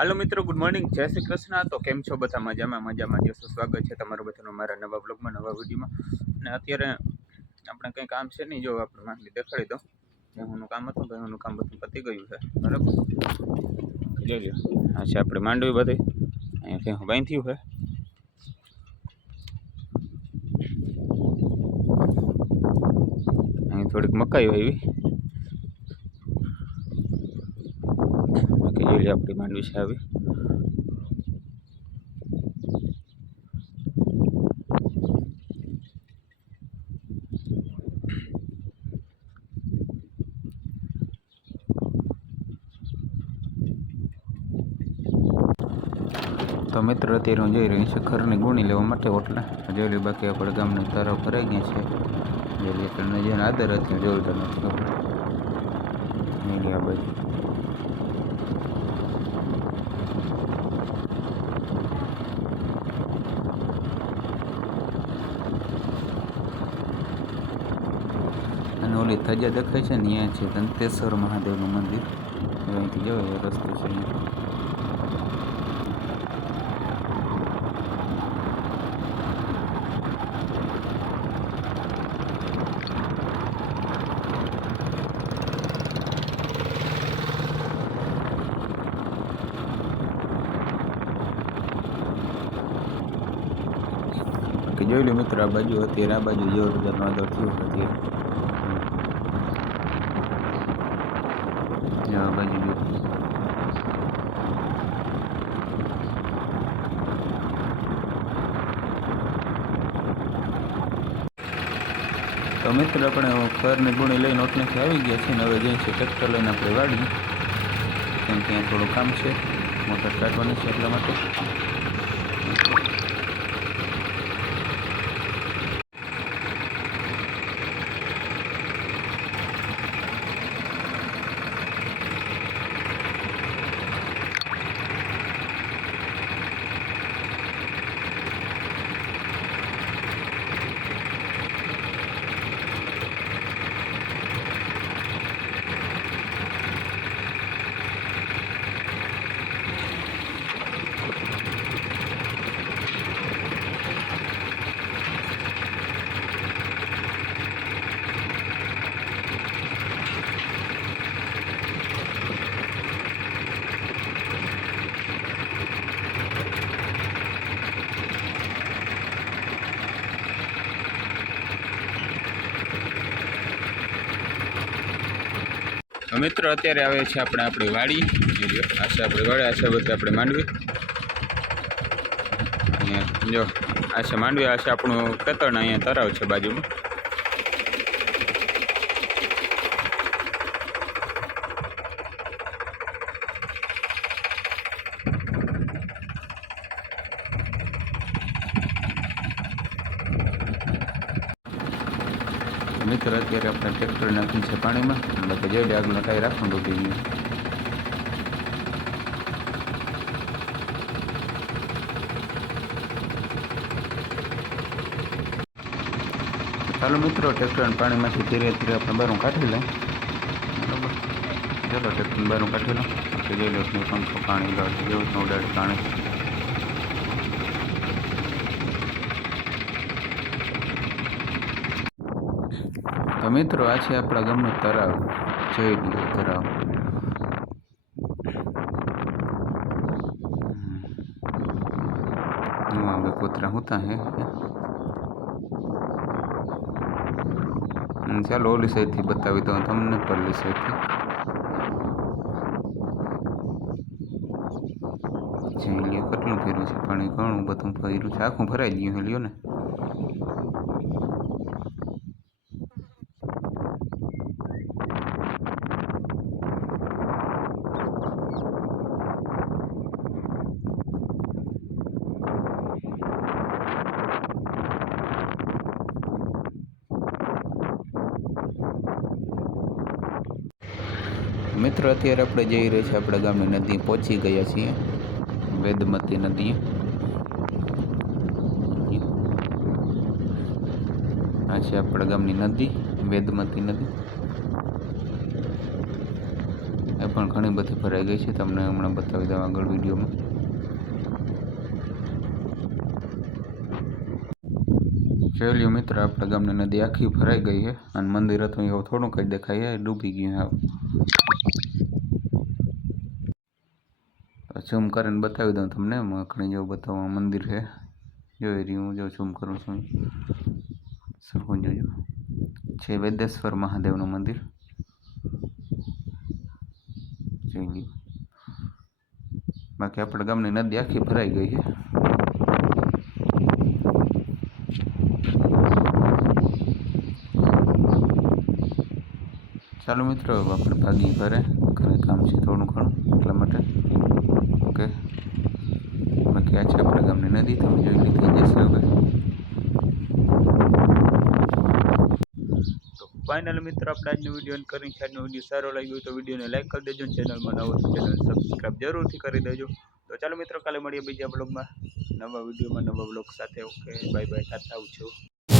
હાલો મિત્રો, good morning, જય શ્રી કૃષ્ણ। તો કેમ છો બધા? મજામાં જશો। સ્વાગત છે તમારું બધાનું મારા નવા બ્લોગમાં, નવા વિડીયોમાં। અને અત્યારે આપણે કંઈ કામ છે નહીં, જો આપણે માંડવી દેખાડી દો। ભેહુંનું કામ હતું, ભેહુંનું કામ બધું પતી ગયું છે, બરાબર। જોજો આ છે આપણે માંડવી બધી, અહીંયા ભેહું બાંધ્યું છે। અહીં થોડીક મકાઈ વાવી, બાકી જોઈ લે આપણી માંડવી છે આવી। તો મિત્રો અત્યારે હું જઈ રહી છું ખરની ગુણી લેવા માટે ઓટલા જોઈ લે। બાકી આપણે ગામના તારાવ ભરાઈ ગયા છે, જોઈ લે તમને જેને આદર હતી જોરદાર નથી ખબર નહીં આ બાજુ। અને ઓલી ધજા દેખાય છે ને, અહીંયા છે દંતેશ્વર મહાદેવનું મંદિર। અહીંથી જો રસ્તો છે અહીંયા। જોઈ લો મિત્રો આ બાજુ અત્યારે આ બાજુ જોરદારનો આગળ થયું હતી આ બાજુ જો। તો મિત્રો આપણે ખરની ગુણી લઈને ઓટલેથી આવી ગયા છીએ ને હવે જઈએ છીએ ટ્રેક્ટર લઈને આપણે વાડી, કેમ કે ત્યાં થોડું કામ છે, મોટર કાઢવાની છે એટલા માટે। મિત્રો અત્યારે આવે છે આપણે આપણી વાડી, આ છે આપણી વાડી, આ છે બધી આપણે માંડવી। અહીંયા જો આ છે માંડવી, આ છે આપણું ખેતર ને અહીંયા તળાવ છે બાજુમાં। મિત્રો અત્યારે આપણે ટ્રેક્ટર નાખ્યું છે પાણીમાં, એટલે જઈ આગળનો ટાયર રાખવાનું ડૂબી ગયું। ચાલો મિત્રો ટ્રેક્ટર પાણીમાંથી ધીરે ધીરે આપણે બહાર કાઢી લઈએ, બરાબર। ચાલો ટ્રેક્ટર બહાર કાઢી લો, આપણે જઈ લો પંખો પાણી લો જેવું ઉડાડી પાણી। તો મિત્રો આ છે આપણા ગામનું તળાવ, જોઈ લો તળાવ। હવે કૂતરા હોતા હે, ચાલો ઓલી સાઈડથી બતાવી દઉં તમને, પરલી સાઈડથી જોઈ લ્યો કેટલું ફેર્યું છે પાણી, ઘણું બધું ફર્યું છે, આખું ભરાઈ ગયું લ્યો ને। મિત્રો અત્યારે આપણે જઈ રહ્યા છીએ આપણા ગામની નદી પહોંચી ગયા છીએ, વેદમતી નદી। આ છે આપણા ગામની નદી વેદમતી નદી। પણ ઘણી બધી ભરાઈ ગઈ છે, તમને હમણાં બતાવી દઉં આગળ વિડીયોમાં. જોઈ લ્યો મિત્ર, આપણા ગામની નદી આખી ભરાઈ ગઈ છે અને મંદિર હતું એવું થોડું કંઈ દેખાય છે, ડૂબી ગયું હાવ. ઝૂમ કરીને બતાવી દઉં તમને, મખણી જેવું બતાવવા મંદિર છે, જોઈ રહ્યું હું જો ઝૂમ કરું છું સરખું જોજો, છે વેદેશ્વર મહાદેવનું મંદિર. જોઈ લ્યો, બાકી આપણા ગામની નદી આખી ભરાઈ ગઈ છે. ચાલો મિત્રો, આપણે ભાગી ઘરે કામ છે થોડું ઘણું, એટલા માટે. ઓકે, બાકી આ છે આપણા ગામની નદી, તમે જોઈ લીધી જશે. હવે તો ફાઇનલ મિત્રો, આપણે આજનો વિડીયો કરી છે. આજનો વિડીયો સારો લાગ્યો હોય તો વિડીયોને લાઈક કરી દેજો, ચેનલમાં નવો તો ચેનલ સબસ્ક્રાઈબ જરૂરથી કરી દેજો. તો ચાલો મિત્રો, કાલે મળીએ બીજા બ્લોગમાં, નવા વિડીયોમાં નવા બ્લોગ સાથે. ઓકે, બાય બાય, ટાટા, આવજો.